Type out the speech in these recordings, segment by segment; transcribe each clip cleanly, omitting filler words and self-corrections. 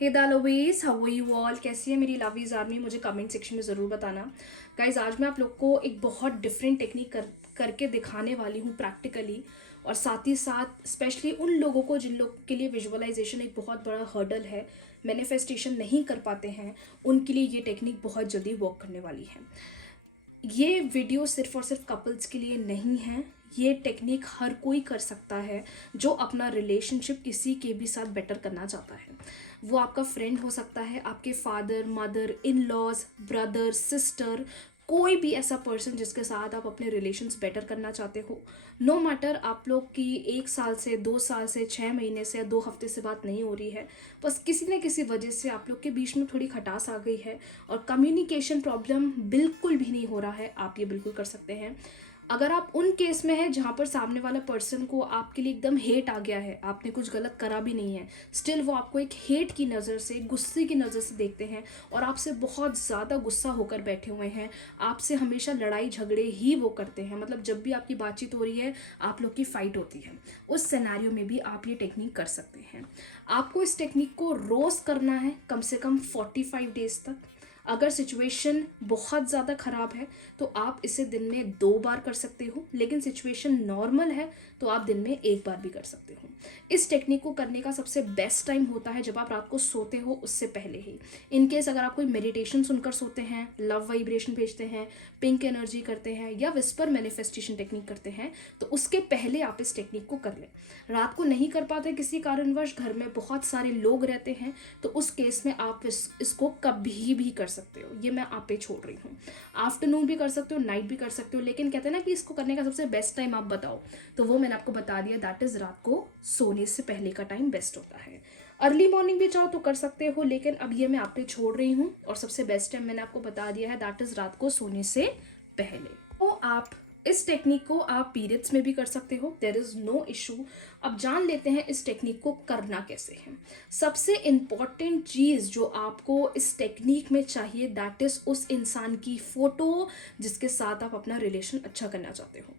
Hey the lovies, how are you all? कैसी है मेरी लवीज आर्मी? मुझे कमेंट सेक्शन में ज़रूर बताना। गाइज, आज मैं आप लोग को एक बहुत डिफरेंट टेक्निक करके दिखाने वाली हूँ प्रैक्टिकली। और साथ ही साथ स्पेशली उन लोगों को जिन लोग के लिए विजुअलाइजेशन एक बहुत बड़ा हर्डल है, मैनिफेस्टेशन नहीं कर पाते हैं, उनके लिए ये टेक्निक बहुत जल्दी वर्क करने वाली है। ये वीडियो सिर्फ और सिर्फ कपल्स के लिए नहीं है। ये टेक्निक हर कोई कर सकता है जो अपना रिलेशनशिप किसी के भी साथ बेटर करना चाहता है। वो आपका फ्रेंड हो सकता है, आपके father mother, in laws, brother, sister, कोई भी ऐसा पर्सन जिसके साथ आप अपने रिलेशंस बेटर करना चाहते हो। नो मैटर आप लोग की 1 साल से 2 साल से 6 महीने से या 2 हफ्ते से बात नहीं हो रही है, बस किसी न किसी वजह से आप लोग के बीच में थोड़ी खटास आ गई है और कम्युनिकेशन प्रॉब्लम बिल्कुल भी नहीं हो रहा है, आप ये बिल्कुल कर सकते हैं। अगर आप उन केस में हैं जहाँ पर सामने वाला पर्सन को आपके लिए एकदम हेट आ गया है, आपने कुछ गलत करा भी नहीं है, स्टिल वो आपको एक हेट की नज़र से, गुस्से की नज़र से देखते हैं और आपसे बहुत ज़्यादा गुस्सा होकर बैठे हुए हैं, आपसे हमेशा लड़ाई झगड़े ही वो करते हैं, मतलब जब भी आपकी बातचीत हो रही है आप लोग की फ़ाइट होती है, उस सिनेरियो में भी आप ये टेक्निक कर सकते हैं। आपको इस टेक्निक को रोज़ करना है कम से कम 45 डेज तक। अगर सिचुएशन बहुत ज़्यादा ख़राब है तो आप इसे दिन में 2 बार कर सकते हो, लेकिन सिचुएशन नॉर्मल है तो आप दिन में 1 बार भी कर सकते हो। इस टेक्निक को करने का सबसे बेस्ट टाइम होता है जब आप रात को सोते हो उससे पहले ही। इन केस अगर आप कोई मेडिटेशन सुनकर सोते हैं, लव वाइब्रेशन भेजते हैं, पिंक एनर्जी करते हैं या विस्पर मैनिफेस्टेशन टेक्निक करते हैं, तो उसके पहले आप इस टेक्निक को कर लें। रात को नहीं कर पाते किसी कारणवश, घर में बहुत सारे लोग रहते हैं, तो उस केस में आप इसको कभी भी कर सकते हो। ये मैं आप पे छोड़ रही हूँ। आफ्टरनून भी कर सकते हो, नाइट भी कर सकते हो, लेकिन कहते हैं ना कि इसको करने का सबसे बेस्ट टाइम आप बताओ, तो वो मैंने आपको बता दिया, दैट इज़ रात को सोने से पहले का टाइम बेस्ट होता है। अर्ली मॉर्निंग भी चाहो तो कर सकते हो, लेकिन अब ये मैं आप पे छोड़ रही हूँ और सबसे बेस्ट टाइम मैंने आपको बता दिया है, दैट इज़ रात को सोने से पहले। तो आप इस टेक्निक को आप पीरियड्स में भी कर सकते हो, देयर इज़ नो इशू। अब जान लेते हैं इस टेक्निक को करना कैसे है। सबसे इम्पॉर्टेंट चीज़ जो आपको इस टेक्निक में चाहिए, दैट इज़ उस इंसान की फ़ोटो जिसके साथ आप अपना रिलेशन अच्छा करना चाहते हो।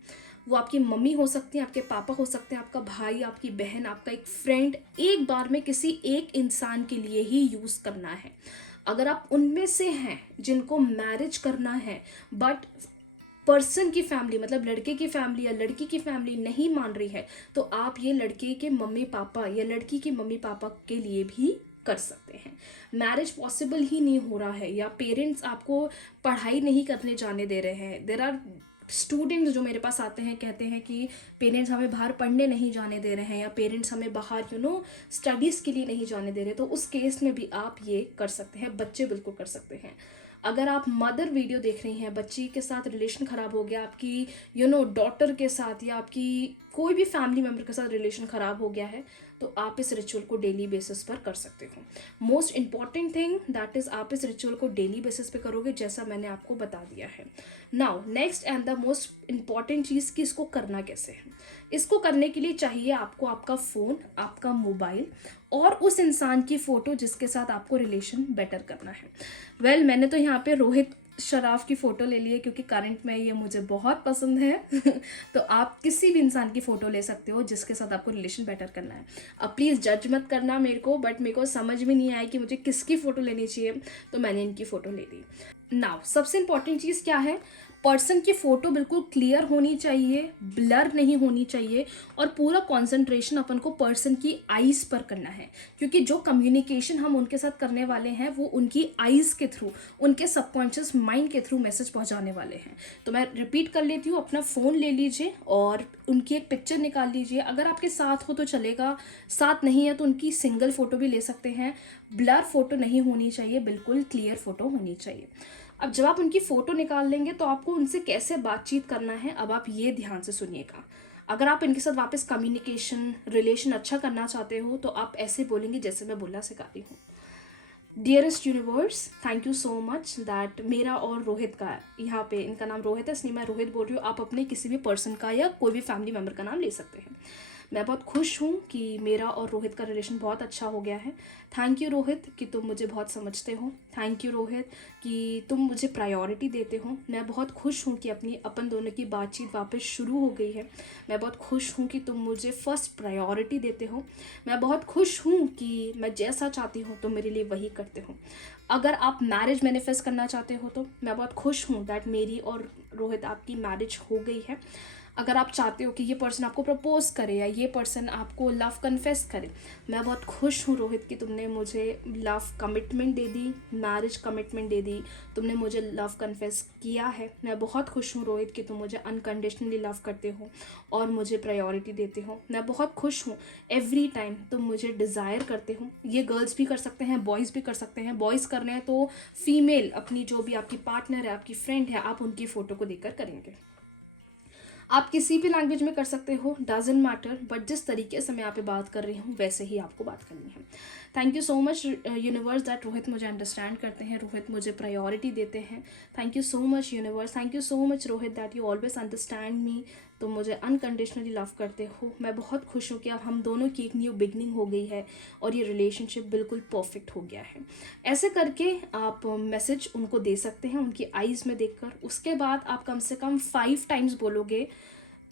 वो आपकी मम्मी हो सकती है, आपके पापा हो सकते हैं, आपका भाई, आपकी बहन, आपका एक फ्रेंड। एक बार में किसी एक इंसान के लिए ही यूज़ करना है। अगर आप उनमें से हैं जिनको मैरिज करना है बट पर्सन की फैमिली, मतलब लड़के की फैमिली या लड़की की फैमिली नहीं मान रही है, तो आप ये लड़के के मम्मी पापा या लड़की के मम्मी पापा के लिए भी कर सकते हैं। मैरिज पॉसिबल ही नहीं हो रहा है या पेरेंट्स आपको पढ़ाई नहीं करने जाने दे रहे हैं, देर आर स्टूडेंट्स जो मेरे पास आते हैं कहते हैं कि पेरेंट्स हमें बाहर पढ़ने नहीं जाने दे रहे हैं या पेरेंट्स हमें बाहर स्टडीज़ के लिए नहीं जाने दे रहे, तो उस केस में भी आप ये कर सकते हैं। बच्चे बिल्कुल कर सकते हैं। अगर आप मदर वीडियो देख रही हैं, बच्ची के साथ रिलेशन ख़राब हो गया, आपकी डॉटर के साथ या आपकी कोई भी फैमिली मेम्बर के साथ रिलेशन ख़राब हो गया है, तो आप इस रिचुअल को डेली बेसिस पर कर सकते हो। Most important thing that is आप इस रिचुअल को डेली बेसिस पे करोगे, जैसा मैंने आपको बता दिया है। Now next and the most important चीज़ कि इसको करना कैसे है। इसको करने के लिए चाहिए आपको आपका फ़ोन, आपका मोबाइल और उस इंसान की फ़ोटो जिसके साथ आपको रिलेशन बेटर करना है। वेल, मैंने तो यहाँ पे रोहित शराफ की फ़ोटो ले ली है क्योंकि करंट में ये मुझे बहुत पसंद है तो आप किसी भी इंसान की फ़ोटो ले सकते हो जिसके साथ आपको रिलेशन बेटर करना है। अब प्लीज़ जज मत करना मेरे को, बट मेरे को समझ में नहीं आया कि मुझे किसकी फ़ोटो लेनी चाहिए, तो मैंने इनकी फ़ोटो ले ली। नाउ सबसे इंपॉर्टेंट चीज़ क्या है, पर्सन की फ़ोटो बिल्कुल क्लियर होनी चाहिए, ब्लर नहीं होनी चाहिए और पूरा कंसंट्रेशन अपन को पर्सन की आईज़ पर करना है, क्योंकि जो कम्युनिकेशन हम उनके साथ करने वाले हैं वो उनकी आईज़ के थ्रू, उनके सबकॉन्शियस माइंड के थ्रू मैसेज पहुंचाने वाले हैं। तो मैं रिपीट कर लेती हूँ, अपना फ़ोन ले लीजिए और उनकी एक पिक्चर निकाल लीजिए। अगर आपके साथ हो तो चलेगा, साथ नहीं है तो उनकी सिंगल फ़ोटो भी ले सकते हैं। ब्लर फ़ोटो नहीं होनी चाहिए, बिल्कुल क्लियर फ़ोटो होनी चाहिए। अब जब आप उनकी फ़ोटो निकाल लेंगे तो आपको उनसे कैसे बातचीत करना है, अब आप ये ध्यान से सुनिएगा। अगर आप इनके साथ वापस कम्युनिकेशन रिलेशन अच्छा करना चाहते हो तो आप ऐसे बोलेंगे जैसे मैं बोलना सिखा रही हूँ। Dearest universe, thank you so much that मेरा और रोहित का, यहाँ पे इनका नाम रोहित है इसलिए मैं रोहित बोल रही हूँ, आप अपने किसी भी पर्सन का या कोई भी फैमिली मेम्बर का नाम ले सकते हैं। मैं बहुत खुश हूँ कि मेरा और रोहित का रिलेशन बहुत अच्छा हो गया है। थैंक यू रोहित कि तुम मुझे बहुत समझते हो। थैंक यू रोहित कि तुम मुझे प्रायोरिटी देते हो। मैं बहुत खुश हूँ कि अपन दोनों की बातचीत वापस शुरू हो गई है। मैं बहुत खुश हूँ कि तुम मुझे फर्स्ट प्रायोरिटी देते हो। मैं बहुत खुश हूँ कि मैं जैसा चाहती हूँ तुम मेरे लिए वही करते हो। अगर आप मैरिज मैनिफेस्ट करना चाहते हो तो मैं बहुत खुश हूँ दैट मेरी और रोहित आपकी मैरिज हो गई है। अगर आप चाहते हो कि ये पर्सन आपको प्रपोज करे या ये पर्सन आपको लव कन्फेस करे, मैं बहुत खुश हूँ रोहित कि तुमने मुझे लव कमिटमेंट दे दी, मैरिज कमिटमेंट दे दी, तुमने मुझे लव कन्फेस किया है। मैं बहुत खुश हूँ रोहित कि तुम मुझे अनकंडीशनली लव करते हो और मुझे प्रायोरिटी देते हो। मैं बहुत खुश हूँ एवरी टाइम तुम मुझे डिज़ायर करते हो। ये गर्ल्स भी कर सकते हैं, बॉयज़ भी कर सकते हैं। बॉयज़ करने हैं तो फीमेल अपनी जो भी आपकी पार्टनर है, आपकी फ्रेंड है, आप उनकी फ़ोटो को देखकर करेंगे। आप किसी भी लैंग्वेज में कर सकते हो, डजेंट मैटर, बट जिस तरीके से मैं यहाँ पे बात कर रही हूँ वैसे ही आपको बात करनी है। Thank you so much universe that Rohit मुझे अंडरस्टैंड करते हैं, रोहित मुझे प्रायोरिटी देते हैं। Thank you so much universe, thank you so much Rohit that you always understand me. तुम मुझे अनकंडीशनली लव करते हो। मैं बहुत खुश हूँ कि अब हम दोनों की एक न्यू बिगनिंग हो गई है और ये रिलेशनशिप बिल्कुल परफेक्ट हो गया है। ऐसे करके आप मैसेज उनको दे सकते हैं उनकी आईज़ में देखकर। उसके बाद आप कम से कम 5 टाइम्स बोलोगे,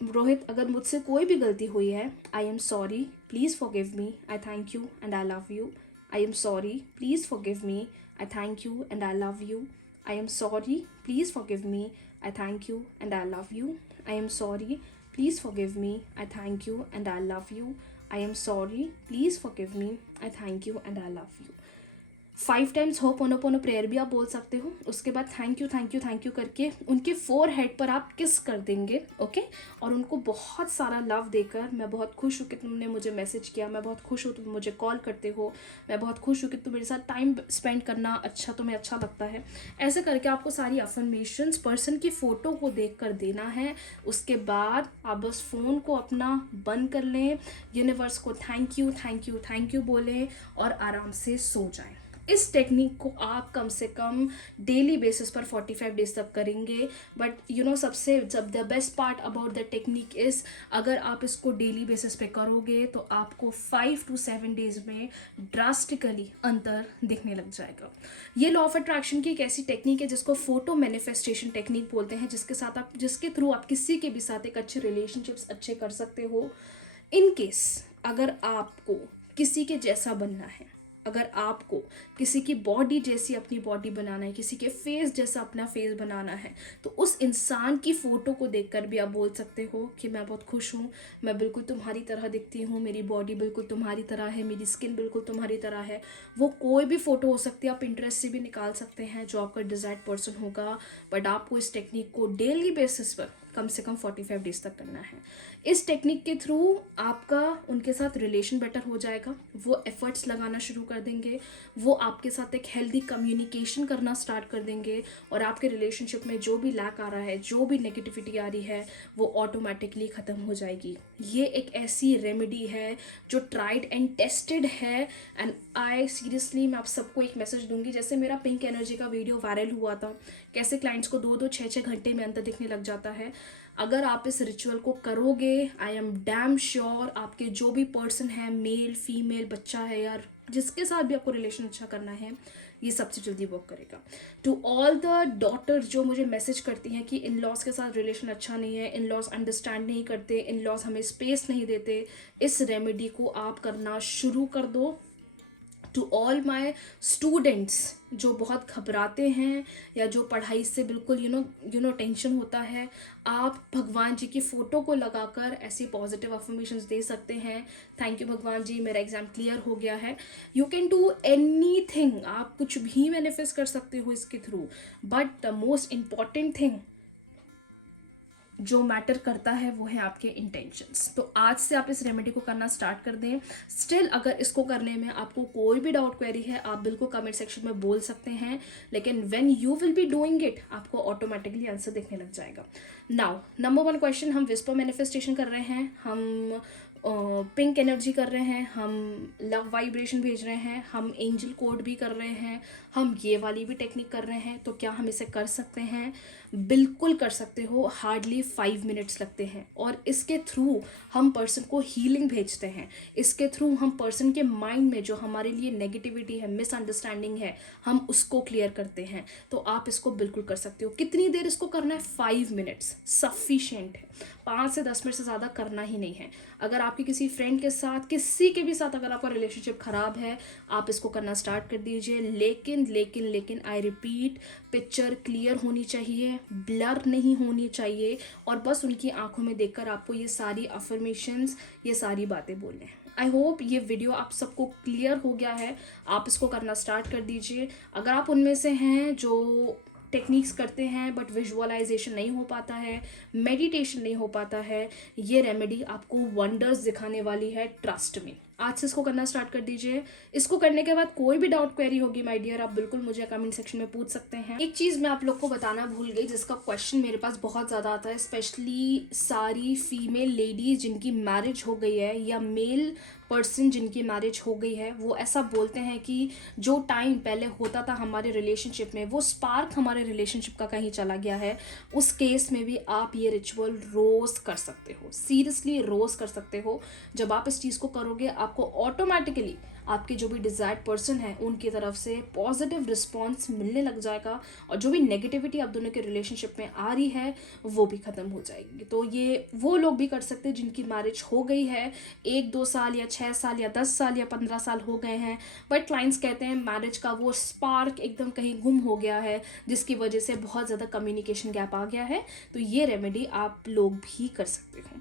रोहित अगर मुझसे कोई भी गलती हुई है, I am sorry, please forgive me, I thank you and I love you. I am sorry, please forgive me, I thank you and I love you. I am sorry, please forgive me, I thank you and I love you. I am sorry, please forgive me, I thank you and I love you. I am sorry, please forgive me, I thank you and I love you. 5 times ho'oponopono prayer भी आप बोल सकते हो। उसके बाद thank you thank you thank you करके उनके forehead पर आप किस कर देंगे, ओके। और उनको बहुत सारा लव देकर, मैं बहुत खुश हूँ कि तुमने मुझे मैसेज किया, मैं बहुत खुश हूँ तुम मुझे कॉल करते हो, मैं बहुत खुश हूँ कि तुम मेरे साथ टाइम स्पेंड करना तुम्हें अच्छा लगता है। ऐसे करके आपको सारी अफर्मेशंस पर्सन की फ़ोटो को देख कर देना है। उसके बाद आप बस फ़ोन को अपना बंद कर लें, यूनिवर्स को thank you thank you thank you बोलें और आराम से सो जाएं। इस टेक्निक को आप कम से कम डेली बेसिस पर 45 डेज तक करेंगे। बट सबसे जब the best part about the technique is, अगर आप इसको डेली बेसिस पे करोगे तो आपको 5 to 7 डेज में ड्रास्टिकली अंतर दिखने लग जाएगा। ये लॉ ऑफ अट्रैक्शन की एक ऐसी टेक्निक है जिसको फोटो मैनिफेस्टेशन टेक्निक बोलते हैं, जिसके थ्रू आप किसी के भी साथ एक अच्छे रिलेशनशिप्स अच्छे कर सकते हो। इन केस अगर आपको किसी के जैसा बनना है, अगर आपको किसी की बॉडी जैसी अपनी बॉडी बनाना है, किसी के फेस जैसा अपना फेस बनाना है, तो उस इंसान की फ़ोटो को देखकर भी आप बोल सकते हो कि मैं बहुत खुश हूँ, मैं बिल्कुल तुम्हारी तरह दिखती हूँ, मेरी बॉडी बिल्कुल तुम्हारी तरह है, मेरी स्किन बिल्कुल तुम्हारी तरह है। वो कोई भी फ़ोटो हो सकती है, आप इंटरेस्ट से भी निकाल सकते हैं जो आपका डिज़ायर्ड पर्सन होगा। बट आपको इस टेक्निक को डेली बेसिस पर कम से कम 45 डेज तक करना है। इस टेक्निक के थ्रू आपका उनके साथ रिलेशन बेटर हो जाएगा, वो एफर्ट्स लगाना शुरू कर देंगे, वो आपके साथ एक हेल्दी कम्युनिकेशन करना स्टार्ट कर देंगे और आपके रिलेशनशिप में जो भी लैक आ रहा है, जो भी नेगेटिविटी आ रही है, वो ऑटोमेटिकली ख़त्म हो जाएगी। ये एक ऐसी रेमेडी है जो ट्राइड एंड टेस्टेड है। एंड आई सीरियसली मैं आप सबको एक मैसेज दूंगी, जैसे मेरा पिंक एनर्जी का वीडियो वायरल हुआ था, कैसे क्लाइंट्स को 2-2 6-6 घंटे में अंतर दिखने लग जाता है। अगर आप इस रिचुअल को करोगे, आई एम डैम श्योर आपके जो भी पर्सन है, मेल फीमेल बच्चा है यार, जिसके साथ भी आपको रिलेशन अच्छा करना है, ये सबसे जल्दी वर्क करेगा। टू ऑल द डॉटर जो मुझे मैसेज करती हैं कि इन लॉज के साथ रिलेशन अच्छा नहीं है, इन लॉज अंडरस्टैंड नहीं करते, इन लॉज हमें स्पेस नहीं देते, इस रेमेडी को आप करना शुरू कर दो। टू ऑल माई स्टूडेंट्स जो बहुत घबराते हैं या जो पढ़ाई से बिल्कुल टेंशन होता है, आप भगवान जी की फ़ोटो को लगाकर ऐसी पॉजिटिव अफर्मेशंस दे सकते हैं। थैंक यू भगवान जी, मेरा एग्ज़ाम क्लियर हो गया है। You can do any thing, आप कुछ भी मैनिफेस्ट कर सकते हो इसके through. But the most important thing जो मैटर करता है वो है आपके इंटेंशंस। तो आज से आप इस रेमेडी को करना स्टार्ट कर दें। स्टिल अगर इसको करने में आपको कोई भी डाउट क्वेरी है, आप बिल्कुल कमेंट सेक्शन में बोल सकते हैं, लेकिन when you will be doing it आपको ऑटोमेटिकली आंसर दिखने लग जाएगा। नाउ नंबर 1 क्वेश्चन, हम विस्पर मैनिफेस्टेशन कर रहे हैं, हम पिंक एनर्जी कर रहे हैं, हम लव वाइब्रेशन भेज रहे हैं, हम एंजल कोड भी कर रहे हैं, हम ये वाली भी टेक्निक कर रहे हैं। तो क्या हम इसे कर सकते हैं? बिल्कुल कर सकते हो। हार्डली 5 मिनट्स लगते हैं और इसके थ्रू हम पर्सन को हीलिंग भेजते हैं। इसके थ्रू हम पर्सन के माइंड में जो हमारे लिए नेगेटिविटी है, मिसअंडरस्टैंडिंग है, हम उसको क्लियर करते हैं। तो आप इसको बिल्कुल कर सकते हो। कितनी देर इसको करना है? 5 मिनट्स सफिशिएंट है। 5 से 10 मिनट से ज़्यादा करना ही नहीं है। अगर आपके किसी फ्रेंड के साथ, किसी के भी साथ अगर आपका रिलेशनशिप ख़राब है, आप इसको करना स्टार्ट कर दीजिए। लेकिन लेकिन लेकिन आई रिपीट, पिक्चर क्लियर होनी चाहिए, ब्लर नहीं होनी चाहिए, और बस उनकी आंखों में देखकर आपको ये सारी अफर्मेशंस, ये सारी बातें बोलने हैं। आई होप ये वीडियो आप सबको क्लियर हो गया है। आप इसको करना स्टार्ट कर दीजिए। अगर आप उनमें से हैं जो टेक्निक्स करते हैं बट विजुअलाइजेशन नहीं हो पाता है, मेडिटेशन नहीं हो पाता है, ये रेमेडी आपको वंडर्स दिखाने वाली है, ट्रस्ट में। आज से इसको करना स्टार्ट कर दीजिए। इसको करने के बाद कोई भी डाउट क्वेरी होगी माय डियर, आप बिल्कुल मुझे कमेंट सेक्शन में पूछ सकते हैं। एक चीज़ मैं आप लोग को बताना भूल गई, जिसका क्वेश्चन मेरे पास बहुत ज़्यादा आता है, स्पेशली सारी फीमेल लेडीज जिनकी मैरिज हो गई है या मेल पर्सन जिनकी मैरिज हो गई है, वो ऐसा बोलते हैं कि जो टाइम पहले होता था हमारे रिलेशनशिप में, वो स्पार्क हमारे रिलेशनशिप का कहीं चला गया है। उस केस में भी आप ये रिचुअल रोज़ कर सकते हो, सीरियसली रोज़ कर सकते हो। जब आप इस चीज़ को करोगे, आपको ऑटोमेटिकली आपके जो भी डिज़ायर्ड पर्सन है उनकी तरफ से पॉजिटिव रिस्पॉन्स मिलने लग जाएगा, और जो भी नेगेटिविटी आप दोनों के रिलेशनशिप में आ रही है वो भी ख़त्म हो जाएगी। तो ये वो लोग भी कर सकते हैं जिनकी मैरिज हो गई है, 1-2 साल या 6 साल या 10 साल या 15 साल हो गए हैं, बट क्लाइंट्स कहते हैं मैरिज का वो स्पार्क एकदम कहीं गुम हो गया है, जिसकी वजह से बहुत ज़्यादा कम्युनिकेशन गैप आ गया है। तो ये रेमेडी आप लोग भी कर सकते हो।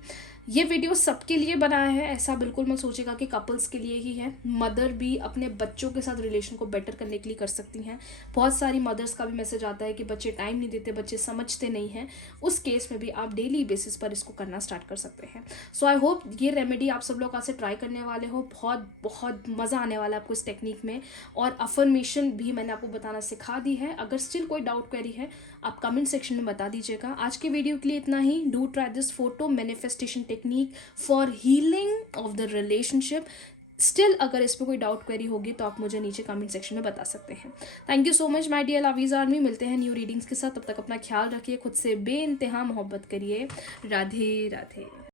ये वीडियो सबके लिए बनाया है, ऐसा बिल्कुल मत सोचेगा कि कपल्स के लिए ही है। मदर भी अपने बच्चों के साथ रिलेशन को बेटर करने के लिए कर सकती हैं। बहुत सारी मदर्स का भी मैसेज आता है कि बच्चे टाइम नहीं देते, बच्चे समझते नहीं हैं। उस केस में भी आप डेली बेसिस पर इसको करना स्टार्ट कर सकते हैं। सो आई होप ये रेमेडी आप सब लोग आज से ट्राई करने वाले हो। बहुत बहुत मज़ा आने वाला है आपको इस टेक्निक में, और अफर्मेशन भी मैंने आपको बताना सिखा दी है। अगर स्टिल कोई डाउट क्वेरी है, आप कमेंट सेक्शन में बता दीजिएगा। आज के वीडियो के लिए इतना ही। Do try this photo manifestation technique for healing of the relationship. Still अगर इस पर कोई डाउट क्वेरी होगी तो आप मुझे नीचे कमेंट सेक्शन में बता सकते हैं। Thank you so much my dear lovies army. मिलते हैं न्यू रीडिंग्स के साथ, तब तक अपना ख्याल रखिए, खुद से बेइंतहा मोहब्बत करिए। राधे राधे।